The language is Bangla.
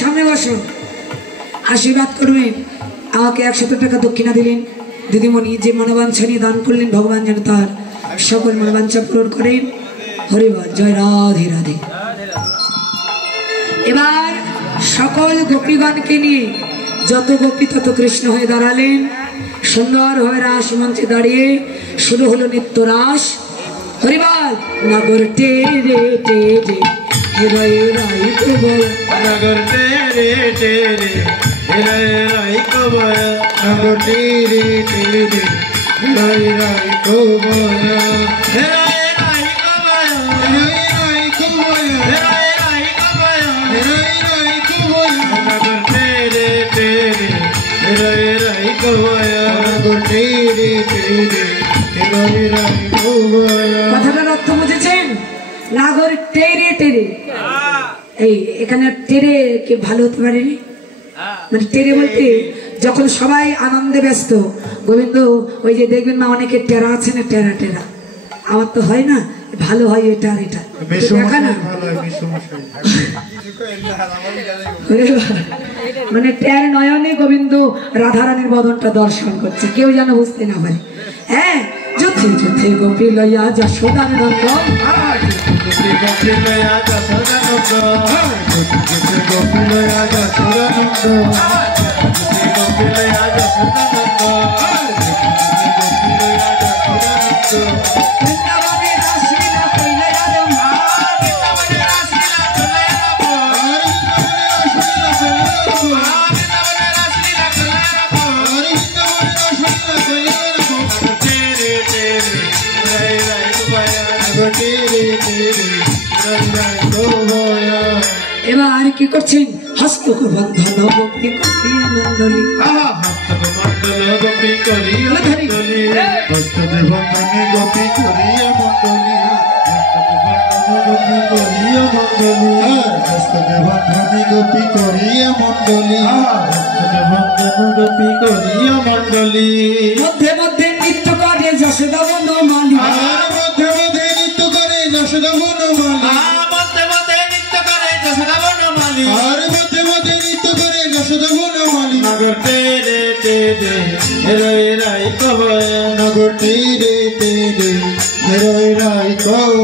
সামনে বসো, আশীর্বাদ করবেন। আমাকে 100 টাকা দক্ষিণা দিলেন দিদিমণি, যে মনোবাঞ্ছা নিয়ে দান করলেন ভগবান যেন তার সকল মনোবাঞ্ছা পূরণ করেন। হরি বল, জয় রাধে রাধে। এবার সকল গোপীগণকে নিয়ে যত গোপী তত কৃষ্ণ হয়ে দাঁড়ালেন। সুন্দরভাবে রাস মঞ্চে দাঁড়িয়ে শুরু হলো নিত্য রাস। হরিবল, নগর টেরে টেরে হিরয় রাই কবয়, নগর টেরে টেরে হিরয় রাই কবয়, নগর টেরে টেরে হিরয় রাই কবয়, হিরয় রাই কবয়, হিরয় রাই কবয়, হিরয় রাই কবয়, হিরয় রাই কবয়, নগর টেরে টেরে হিরয় রাই কবয়, নগর টেরে টেরে হিরয় রাই কবয়। কথাটার অর্থ বুঝেছেন? নাগর টেরে টেরে, এই এখানে টেরে কে ভালো হতে পারেনি, মানে টেরে বলতে যখন সবাই আনন্দে ব্যস্ত, গোবিন্দ ওই যে দেখবেন না অনেকে টেরা আছে না, টেরা টেরা, আমার তো হয় না, ভালো হয় এটা আর এটা দেখা না, মানে টের নয়নে গোবিন্দ রাধারানীর বদনটা দর্শন করছে, কেউ যেন বুঝতে না পারে। হ্যাঁ, যুদ্ধে যুদ্ধে গোপী লইয়া যশোদার নন্দন, গোপী লয়া যশোদানন্দ, গোপী লয়া যশোদানন্দ, গোপী লয়া যশোদানন্দ, গোপী লয়া যশোদানন্দ, বৃন্দাবনে রাসলীলা কইলে আরম্ভ, বৃন্দাবনে রাসলীলা চলে আরম্ভ, বৃন্দাবনে রাসলীলা চলে আরম্ভ, বৃন্দাবনে রাসলীলা চলে আরম্ভ, তেরে তেরে রাই রাই কবয়া, নগর তেরে তেরে রাই রাই কবয়া। এবার কি করছেন? হস্তক বন্ধন গোপী করিয়া মণ্ডলী, হস্তমণ্ডল গোপী করিয়া মণ্ডলী, হস্তদেব বন্ধনে গোপী করিয়া মণ্ডলী, হস্তদেব বন্ধনে গোপী করিয়া মণ্ডলী, হস্তদেব বন্ধনে গোপী করিয়া মণ্ডলী, মধ্যে মধ্যে নৃত্য করে যশোদা বনমালী, আর মধ্যে মধ্যে নৃত্য করে যশোদা বনমালী, মধ্যে মধ্যে নৃত্য করে যশোদা বনমালী, আর মধ্যে মধ্যে নৃত্য করে যশোদা বনমালী, নগর তেরে তেরে হিরয় রাই কবয়, নগর তেরে তেরে হিরয় রাই কবয়।